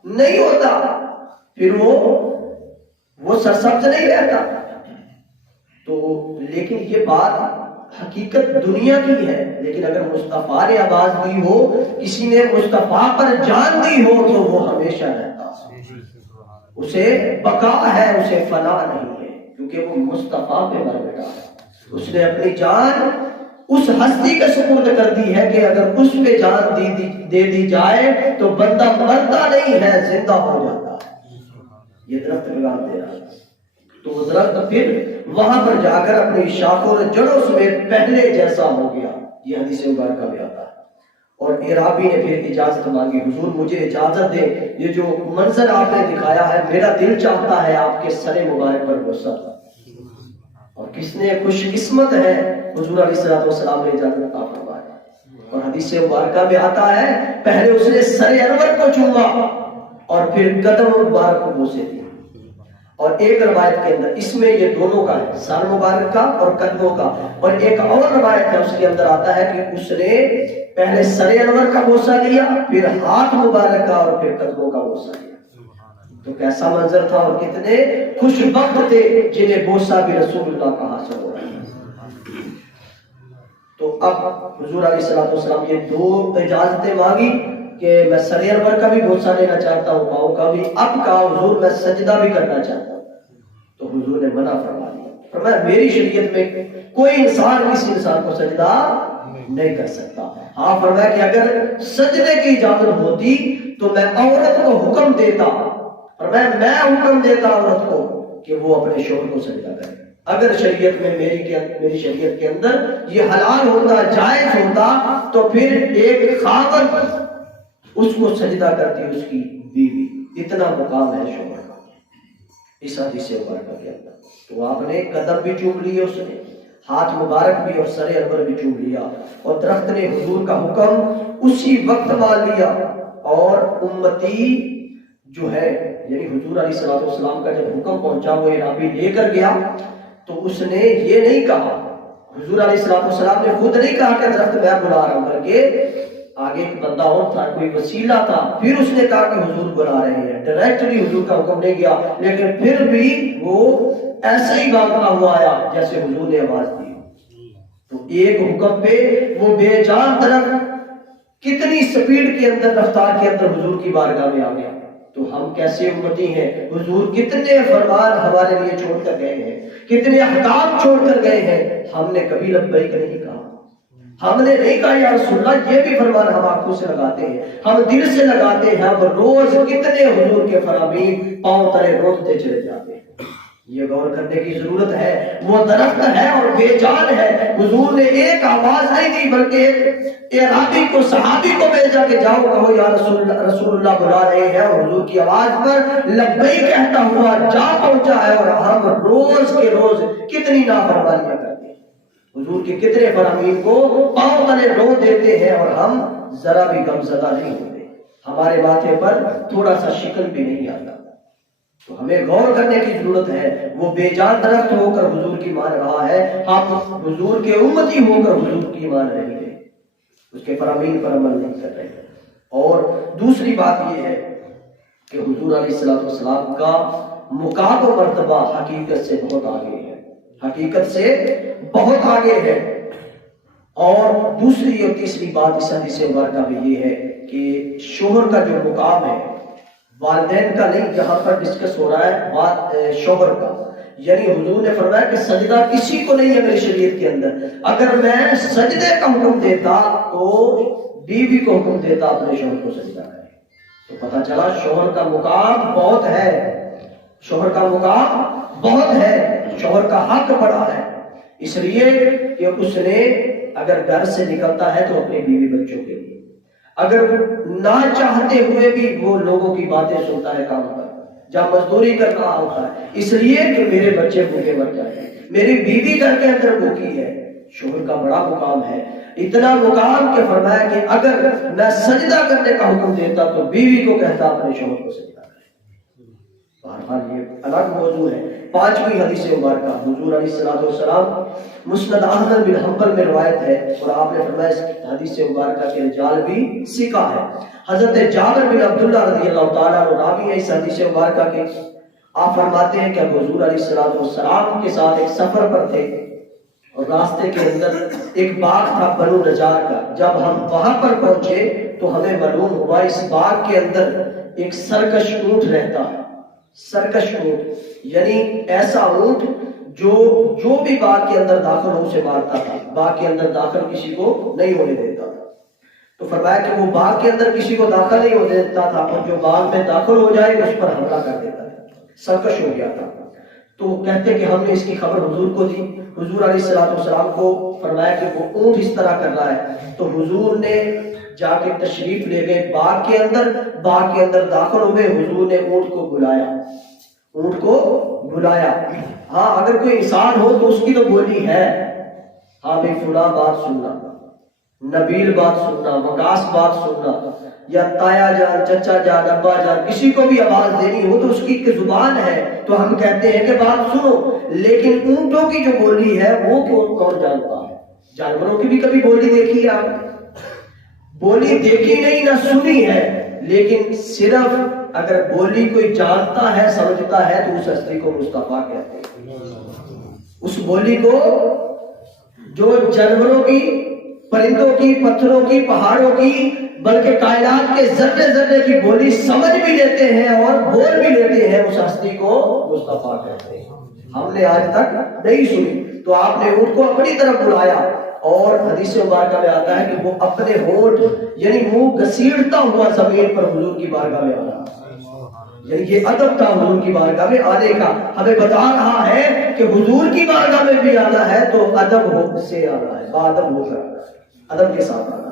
نہیں ہوتا، پھر وہ سرسبز نہیں رہتا۔ تو لیکن یہ بات حقیقت دنیا کی ہے، لیکن اگر مصطفیٰ نے آواز دی ہو، کسی نے مصطفیٰ پر جان دی ہو تو وہ ہمیشہ رہتا ہے، اسے بقا ہے، اسے فنا نہیں ہے، کیونکہ وہ مصطفیٰ پہ مر بیٹا ہے۔ اس نے اپنی جان اس ہستی کے سپرد کر دی ہے کہ اگر اس پہ جان دے دی جائے تو بندہ مرتا نہیں ہے، زندہ ہو جاتا ہے۔ یہ درخت پیغام دے رہا ہے۔ تو وہ درخت پھر وہاں پر جا کر اپنی شاخوں اور جڑوں سمیت پہلے جیسا ہو گیا، یہ حدیث مبارکہ میں آتا ہے۔ اور اعرابی نے پھر اجازت مانگی، حضور مجھے اجازت دے، یہ جو منظر آپ نے دکھایا ہے میرا دل چاہتا ہے آپ کے سر مبارک پر بوسہ۔ اور کس نے خوش قسمت ہے، حضور علیہ السلام نے اجازت عطا فرمائی۔ اور حدیث مبارکہ میں آتا ہے پہلے اس نے سر انور کو چوما اور پھر قدم مبارک کو بوسے دی۔ اور ایک روایت کے اندر اس میں یہ دونوں کا ہے، سر مبارک کا اور قدموں کا، اور ایک اور روایت ہے اس کے اندر آتا ہے کہ اس نے پہلے سر انور کا بوسہ لیا، پھر ہاتھ مبارک کا اور پھر قدموں کا بوسہ لیا۔ تو کیسا منظر تھا، اور کتنے خوش بخت تھے جنہیں بوسہ بھی رسول اللہ کا حاصل ہو رہا ہے۔ تو اب حضور علیہ السلام یہ 2 اجازتیں مانگی کہ میں سر انور کا بھی بوسہ لینا چاہتا ہوں، پاؤں کا بھی، اب کہا حضور میں سجدہ بھی کرنا چاہتا ہوں۔ تو حضور نے منع فرما دیا، فرمایا میری شریعت میں کوئی انسان کسی انسان کو سجدہ نہیں کر سکتا۔ ہاں فرمایا کہ اگر سجدے کی اجازت ہوتی تو میں عورت کو حکم دیتا، فرمایا میں حکم دیتا عورت کو کہ وہ اپنے شوہر کو سجدہ کرے۔ اگر شریعت میں میری شریعت کے اندر یہ حلال ہوتا، جائز ہوتا، تو پھر ایک خاوند اس کو سجدہ کرتی اس کی بیوی، اتنا مقام ہے شوہر کا اس حدیث مبارکہ کے اندر۔ تو آپ نے قدم بھی چوم لیے، اس نے ہاتھ مبارک بھی اور سر انور بھی چوم لیا، اور درخت نے حضور کا حکم اسی وقت مان لیا۔ اور امتی جو ہے یعنی حضور علیہ السلام کا جب حکم پہنچا وہ اعرابی لے کر گیا تو اس نے یہ نہیں کہا، حضور علیہ السلام نے خود نہیں کہا کہ درخت میں بلا رہا ہوں کر کے، آگے ایک بندہ اور تھا، کوئی وسیلہ تھا، پھر اس نے کہا کہ حضور بلا رہے ہیں، ڈائریکٹلی حضور کا حکم نہیں گیا، لیکن پھر بھی وہ ایسے ہی بھاگتا ہوا آیا جیسے حضور نے آواز دی۔ تو ایک حکم پہ وہ بے جان درخت کتنی سپیڈ کے اندر، رفتار کے اندر حضور کی بارگاہ میں آ گیا۔ تو ہم کیسے امتی ہیں، حضور کتنے فرمان ہمارے لیے چھوڑ کر گئے ہیں، کتنے احکام چھوڑ کر گئے ہیں، ہم نے کبھی لبیک نہیں کہا، ہم نے نہیں کہا یا رسول اللہ، یہ بھی فرمان ہم آنکھوں سے لگاتے ہیں، ہم دل سے لگاتے ہیں، ہم روز کتنے حضور کے فرامین پاؤں تلے روتے چلے جاتے ہیں۔ یہ غور کرنے کی ضرورت ہے۔ وہ درخت ہے اور بے جان ہے، حضور نے ایک آواز نہیں دی بلکہ ایک اعرابی کو، صحابی کو بھیجا کہ جاؤ کہو یا رسول اللہ بلا رہے ہیں، اور حضور کی آواز پر لبیک کہتا ہوا جا پہنچا ہے۔ اور ہم روز کے روز کتنی نافرمانیاں کرتے ہیں، حضور کے کتنے فرامین کو پاؤں تلے رو دیتے ہیں، اور ہم ذرا بھی غمزدہ نہیں ہوتے، ہمارے ماتھے پر تھوڑا سا شکن بھی نہیں آتا۔ تو ہمیں غور کرنے کی ضرورت ہے۔ وہ بے جان درخت ہو کر حضور کی مان رہا ہے، ہم حضور کے امتی ہو کر حضور کی مان رہے ہیں، اس کے فرامین پر عمل نہیں کر رہے۔ اور دوسری بات یہ ہے کہ حضور علیہ السلام کا مقام و مرتبہ حقیقت سے بہت آگے ہے۔ حقیقت سے بہت آگے ہے۔ اور دوسری اور تیسری بات اس حدیث مبارکہ میں یہ ہے کہ شوہر کا جو مقام ہے والدین کا نہیں، یہاں پر ڈسکس ہو رہا ہے شوہر کا، یعنی حضور نے فرمایا کہ سجدہ کسی کو نہیں ہے میری شریعت کے اندر، اگر میں سجدے کا حکم دیتا تو بیوی کو حکم دیتا اپنے شوہر کو سجدہ کرے۔ تو پتہ چلا شوہر کا مقام بہت ہے، شوہر کا مقام بہت ہے، شوہر کا حق بڑا ہے، اس لیے کہ اس نے اگر گھر سے نکلتا ہے تو اپنے بیوی بچوں کے لیے، اگر نہ چاہتے ہوئے بھی وہ لوگوں کی باتیں سنتا ہے کام پر، جہاں مزدوری کر رہا ہوتا ہے، اس لیے کہ میرے بچے بھوکے مر جائیں، میری بیوی گھر کے اندر بھوکی ہے۔ شوہر کا بڑا مقام ہے، اتنا مقام کہ فرمایا کہ اگر میں سجدہ کرنے کا حکم دیتا تو بیوی کو کہتا اپنے شوہر کو سجدہ کرے۔ بہرحال یہ الگ موضوع ہے۔ پانچویں حدیث مبارکہ، حضور علیہ الصلوۃ والسلام، مسند احمد بن حنبل میں روایت ہے اور آپ نے فرمایا اس حدیث مبارکہ کے رجال بھی ثقہ ہے۔ حضرت جابر بن عبداللہ رضی اللہ تعالیٰ عنہ راوی ہے اس حدیث مبارکہ کے، آپ فرماتے ہیں کہ حضور علیہ الصلوۃ والسلام کے ساتھ ایک سفر پر تھے اور راستے کے اندر ایک باغ تھا بنو نجار کا۔ جب ہم وہاں پر پہنچے تو ہمیں معلوم ہوا اس باغ کے اندر ایک سرکش اونٹ رہتا ہے۔ سرکش اونٹ یعنی ایسا اونٹ جو بھی باغ کے اندر داخل ہو اسے مارتا تھا، باغ کے اندر داخل کسی کو نہیں ہونے دیتا تھا۔ تو فرمایا کہ وہ باغ کے اندر کسی کو داخل نہیں ہونے دیتا تھا اور جو باغ میں داخل ہو جائے اس پر حملہ کر دیتا تھا، سرکش ہو گیا تھا۔ تو کہتے کہ ہم نے اس کی خبر حضور کو دی، حضور علیہ الصلوۃ والسلام کو فرمایا کہ وہ اونٹ اس طرح کر رہا ہے، تو حضور نے جا کے تشریف لے گئے باغ کے اندر، باغ کے اندر داخل ہوئے، حضور نے اونٹ کو بلایا، اونٹ کو بلایا۔ ہاں اگر کوئی انسان ہو تو اس کی تو بولی ہے، ہاں بھائی فلاں بات سننا، نبیل بات سننا، وقاص بات سننا، یا تایا جان، چچا جان، ابا جان، کسی کو بھی آواز دینی ہو تو اس کی ایک زبان ہے تو ہم کہتے ہیں کہ بات سنو، لیکن اونٹوں کی جو بولی ہے وہ کون جانتا ہے؟ جانوروں کی بھی کبھی بولی دیکھی ہے آپ؟ بولی دیکھی نہیں نہ سنی ہے، لیکن صرف اگر بولی کوئی جانتا ہے سمجھتا ہے تو اس ہستی کو مصطفیٰ کہتے ہیں۔ اس بولی کو جو جانوروں کی، پرندوں کی، پتھروں کی، پہاڑوں کی، بلکہ کائنات کے ذرے ذرے کی بولی سمجھ بھی لیتے ہیں اور بول بھی لیتے ہیں، اس ہستی کو مصطفیٰ کہتے ہیں۔ ہم نے آج تک نہیں سنی، تو آپ نے اونٹ کو اپنی طرف بلایا اور حدیث مبارکہ میں آتا ہے کہ وہ اپنے ہونٹ یعنی منہ گھسیٹتا ہوا زمین پر حضور کی بارگاہ میں آیا، یعنی یہ ادب تھا حضور کی بارگاہ میں آنے کا۔ ہمیں بتا رہا ہے کہ حضور کی بارگاہ میں بھی آنا ہے تو ادب سے آنا ہے، بادب ہو کر ادب کے ساتھ آنا۔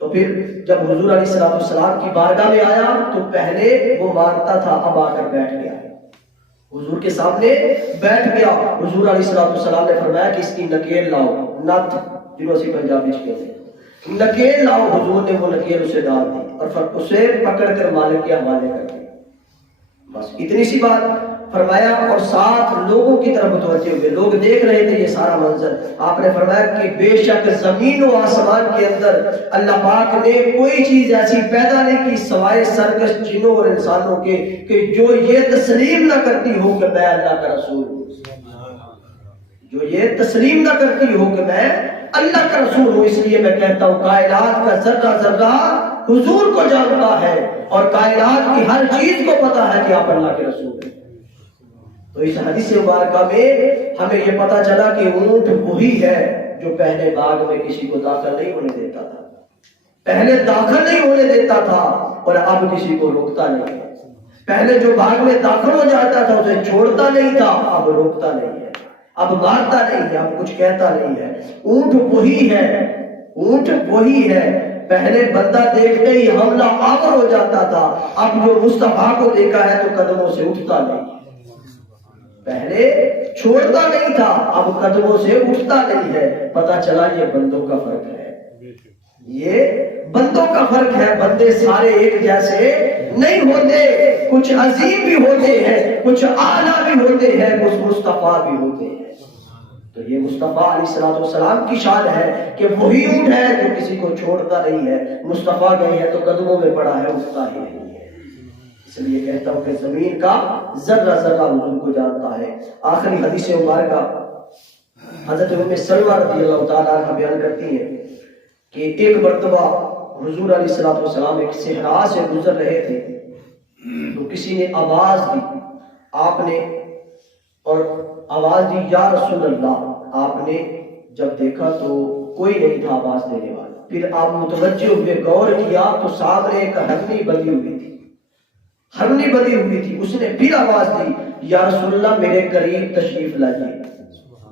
تو پھر جب حضور علیہ الصلوۃ والسلام کی بارگاہ میں آیا تو پہلے وہ مانگتا تھا، اب آ کر بیٹھ گیا، حضور کے سامنے بیٹھ گیا۔ حضور علیہ الصلوۃ والسلام نے فرمایا کہ اس کی نکیل لاؤ، نت جنہوں سے پنجابی کہتے ہیں، نکیل لاؤ۔ حضور نے وہ نکیل اسے ڈال دی اور پھر اسے پکڑ کر مالک کے حوالے کر دیا۔ بس اتنی سی بات فرمایا اور ساتھ لوگوں کی طرف متوجہ ہوئے، لوگ دیکھ رہے تھے یہ سارا منظر۔ آپ نے فرمایا کہ بے شک زمین و آسمان کے اندر اللہ پاک نے کوئی چیز ایسی پیدا نہیں کی سوائے سرکش جنوں اور انسانوں کے کہ جو یہ تسلیم نہ کرتی ہو کہ میں اللہ کا رسول ہوں، جو یہ تسلیم نہ کرتی ہو کہ میں اللہ کا رسول ہوں۔ اس لیے میں کہتا ہوں کائنات کا ذرہ ذرہ حضور کو جانتا ہے اور کائنات کی ہر چیز کو پتا ہے کہ آپ اللہ کے رسول ہیں۔ تو اس حدیث مبارکہ میں ہمیں یہ پتا چلا کہ اونٹ وہی ہے جو پہلے باغ میں کسی کو داخل نہیں ہونے دیتا تھا، پہلے داخل نہیں ہونے دیتا تھا اور اب کسی کو روکتا نہیں ہے۔ پہلے جو باغ میں داخل ہو جاتا تھا اسے چھوڑتا نہیں تھا، اب روکتا نہیں ہے، اب مارتا نہیں ہے، اب کچھ کہتا نہیں ہے۔ اونٹ وہی ہے، اونٹ وہی ہے۔ پہلے بندہ دیکھتے ہی حملہ آور ہو جاتا تھا، اب جو مصطفیٰ کو دیکھا ہے تو قدموں سے اٹھتا نہیں، پہلے چھوڑتا نہیں تھا اب قدموں سے اٹھتا نہیں ہے۔ پتا چلا یہ بندوں کا فرق ہے، یہ بندوں کا فرق ہے۔ بندے سارے ایک جیسے نہیں ہوتے، کچھ عظیم بھی ہوتے ہیں، کچھ اعلیٰ بھی ہوتے ہیں، کچھ مصطفیٰ بھی ہوتے ہیں۔ تو یہ مصطفیٰ علیہ الصلوۃ والسلام کی شان ہے کہ وہی اونٹ ہے جو کسی کو چھوڑتا نہیں ہے۔ مصطفیٰ گئے ہیں تو قدموں میں پڑا ہے، اٹھتا ہی نہیں ہے۔ اس لیے کہتا ہوں کہ زمین کا ذرہ ذرہ حضور کو جانتا ہے۔ آخری حدیث مبارکہ حضرت ام سلمہ رضی اللہ تعالیٰ عنہ بیان کرتی ہیں کہ ایک مرتبہ حضور علیہ الصلوۃ والسلام ایک صحرا سے گزر رہے تھے تو کسی نے آواز دی، آپ نے اور آواز دی یا رسول اللہ، آپ نے جب دیکھا تو کوئی نہیں تھا آواز دینے والا، پھر آپ متوجہ ہوئے، غور کیا تو سامنے ایک ہرنی بندھی ہوئی تھی، ہرنی بندھی ہوئی تھی۔ اس نے پھر آواز دی یا رسول اللہ میرے قریب تشریف لائیے۔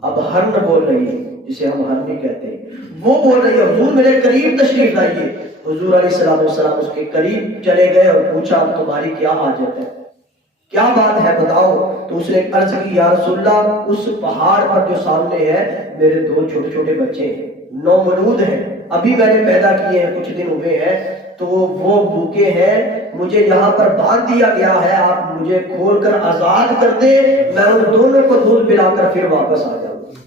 اب ہرن بول رہی ہے جسے ہم ہرنی کہتے ہیں، وہ بول رہی ہے حضور میرے قریب تشریف لائیے۔ حضور علیہ السلام والسلام اس کے قریب چلے گئے اور پوچھا تمہاری کیا حاجت ہے، کیا بات ہے بتاؤ؟ تو اس نے عرض کی یا رسول اللہ اس پہاڑ پر جو سامنے ہے میرے دو چھوٹے چھوٹے بچے ہیں، نومولود ہیں، ابھی میں نے پیدا کیے ہیں، کچھ دن ہوئے ہیں، تو وہ بھوکے ہیں، مجھے یہاں پر باندھ دیا گیا ہے، آپ مجھے کھول کر آزاد کر دیں، میں ان دونوں کو دودھ پلا کر پھر واپس آ جاؤں گی،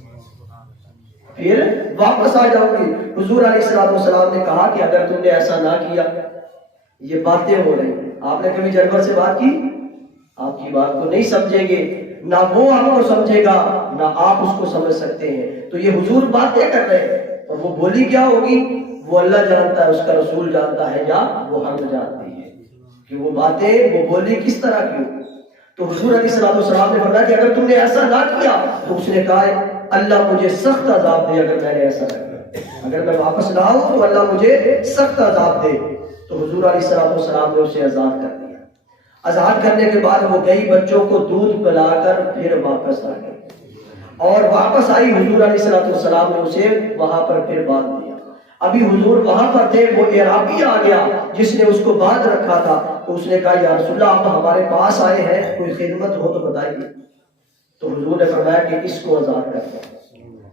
پھر واپس آ جاؤں گی۔ حضور علیہ السلام نے کہا کہ اگر تم نے ایسا نہ کیا، یہ باتیں ہو رہی ہیں، آپ نے کبھی جانور سے بات کی؟ آپ کی بات کو نہیں سمجھیں گے، نہ وہ آپ کو سمجھے گا نہ آپ اس کو سمجھ سکتے ہیں۔ تو یہ حضور باتیں کر رہے ہیں اور وہ بولی کیا ہوگی وہ اللہ جانتا ہے، اس کا رسول جانتا ہے یا وہ ہم جانتی ہے کہ وہ باتیں وہ بولی کس طرح کی ہوگی۔ تو حضور علیہ السلام نے فرمایا کہ اگر تم نے ایسا نہ کیا، تو اس نے کہا اللہ مجھے سخت عذاب دے اگر میں نے ایسا نہ کیا، اگر میں واپس نہ آؤں تو اللہ مجھے سخت عذاب دے۔ تو حضور علیہ السلام نے اسے آزاد کر دیا۔ آزاد کرنے کے بعد وہ کئی بچوں کو دودھ پلا کر پھر واپس آ گئے، اور واپس آئی حضور علیہ السلام نے اسے وہاں پر پھر باندھ دیا۔ ابھی حضور وہاں پر تھے، وہ عراقی آ گیا جس نے اس کو باندھ رکھا تھا، تو اس نے کہا یا رسول اللہ آپ ہمارے پاس آئے ہیں، کوئی خدمت ہو تو بتائیے۔ تو حضور نے فرمایا کہ اس کو آزاد کر دو،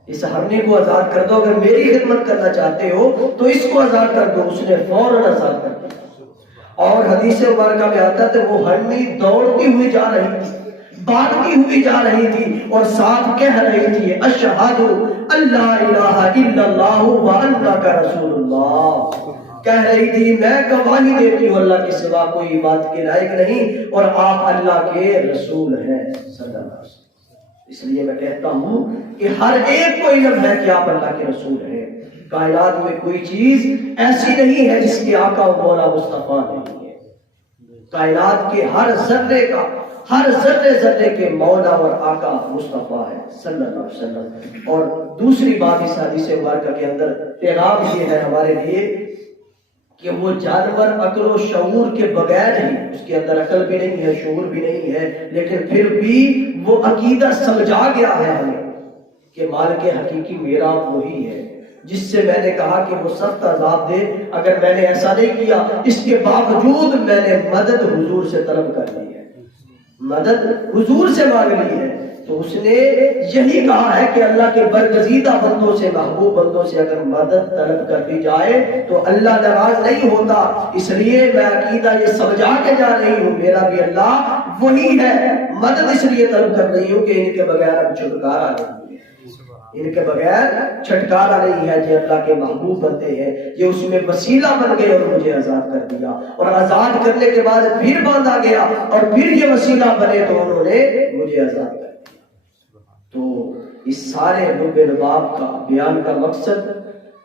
اس ہرنی کو آزاد کر دو، اگر میری خدمت کرنا چاہتے ہو تو اس کو آزاد کر دو۔ اس نے فوراً آزاد کر دیا، اور حدیث مبارکہ میں آتا ہے وہ ہرنی دوڑتی ہوئی جا رہی تھی، بھاگتی ہوئی جا رہی تھی، اور ساتھ کہہ رہی تھی اشہد اللہ الہ الا اللہ وانک رسول اللہ، کہہ رہی تھی میں گواہی دیتی ہوں اللہ کے سوا کوئی عبادت کے لائق نہیں اور آپ اللہ کے رسول ہیں صلی اللہ علیہ وسلم۔ اس لیے میں کہتا ہوں کہ ہر ایک کو علم ہے کہ آپ اللہ کے رسول ہیں۔ کائنات میں کوئی چیز ایسی نہیں ہے جس کے آقا و مولا مصطفیٰ نہیں ہے، کائنات کے ہر ذرے کا، ہر ذرے کے مولا اور آقا مصطفیٰ ہے صلی اللہ علیہ وسلم۔ اور دوسری بات اس حدیث مبارکہ کے اندر پیغام یہ ہے ہمارے لیے کہ وہ جانور عقل و شعور کے بغیر ہی، اس کے اندر عقل بھی نہیں ہے، شعور بھی نہیں ہے، لیکن پھر بھی وہ عقیدہ سمجھا گیا ہے ہمیں کہ مالک حقیقی میرا وہی ہے جس سے میں نے کہا کہ وہ سخت عذاب دے، اگر میں نے ایسا نہیں کیا، اس کے باوجود میں نے مدد حضور سے طلب کر لی ہے، مدد حضور سے مانگ لی ہے۔ تو اس نے یہی کہا ہے کہ اللہ کے برگزیدہ بندوں سے، محبوب بندوں سے اگر مدد طلب کر دی جائے تو اللہ ناراض نہیں ہوتا۔ اس لیے میں عقیدہ یہ سمجھا کے جا رہی ہوں میرا بھی اللہ وہی ہے، مدد اس لیے طلب کر رہی ہوں کہ ان کے بغیر اب چھٹکارا نہیں ہے، ان کے بغیر چھٹکارا نہیں ہے، جو اللہ کے محبوب بندے ہیں یہ اس میں وسیلہ بن گئے اور مجھے آزاد کر دیا، اور آزاد کرنے کے بعد پھر باندھا گیا اور پھر یہ وسیلہ بنے تو انہوں نے مجھے آزاد کر دیا۔ تو اس سارے لب لباب کا بیان کا مقصد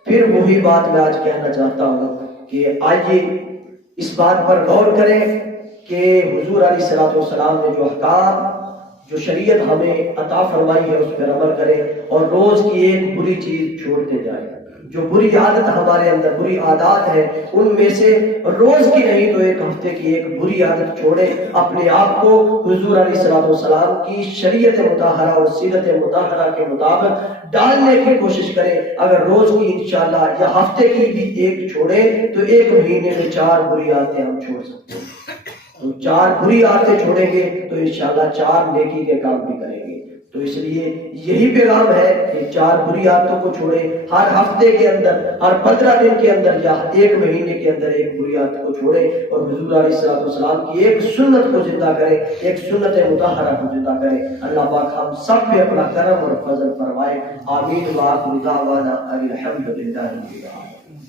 پھر وہی بات میں آج کہنا چاہتا ہوں کہ آئیے اس بات پر غور کریں کہ حضور علیہ السلام نے جو احکام، جو شریعت ہمیں عطا فرمائی ہے اس پر عمل کریں، اور روز کی ایک بری چیز چھوڑتے جائیں۔ جو بری عادت ہمارے اندر، بری عادات ہیں، ان میں سے روز کی نہیں تو ایک ہفتے کی ایک بری عادت چھوڑیں، اپنے آپ کو حضور علیہ السلام کی شریعت مطہرہ اور سیرت مطہرہ کے مطابق ڈالنے کی کوشش کریں۔ اگر روز کی انشاءاللہ یا ہفتے کی بھی ایک چھوڑیں تو ایک مہینے میں 4 بری عادتیں ہم چھوڑ سکتے ہیں۔ ہم 4 بری عادتیں چھوڑیں گے تو انشاءاللہ 4 نیکی کے کام بھی کریں گے۔ تو اس لیے یہی پیغام ہے کہ 4 بری عادتوں کو چھوڑیں، ہر ہفتے کے اندر، ہر 15 دن کے اندر یا ایک مہینے کے اندر ایک بری عادت کو چھوڑیں، اور حضور علیہ السلام کی ایک سنت کو زندہ کریں، ایک سنت مطہرہ کو زندہ کریں۔ اللہ پاک ہم سب پہ اپنا کرم اور فضل فرمائے۔ آمین وآخر دعوانا ان الحمد للہ رب العالمین۔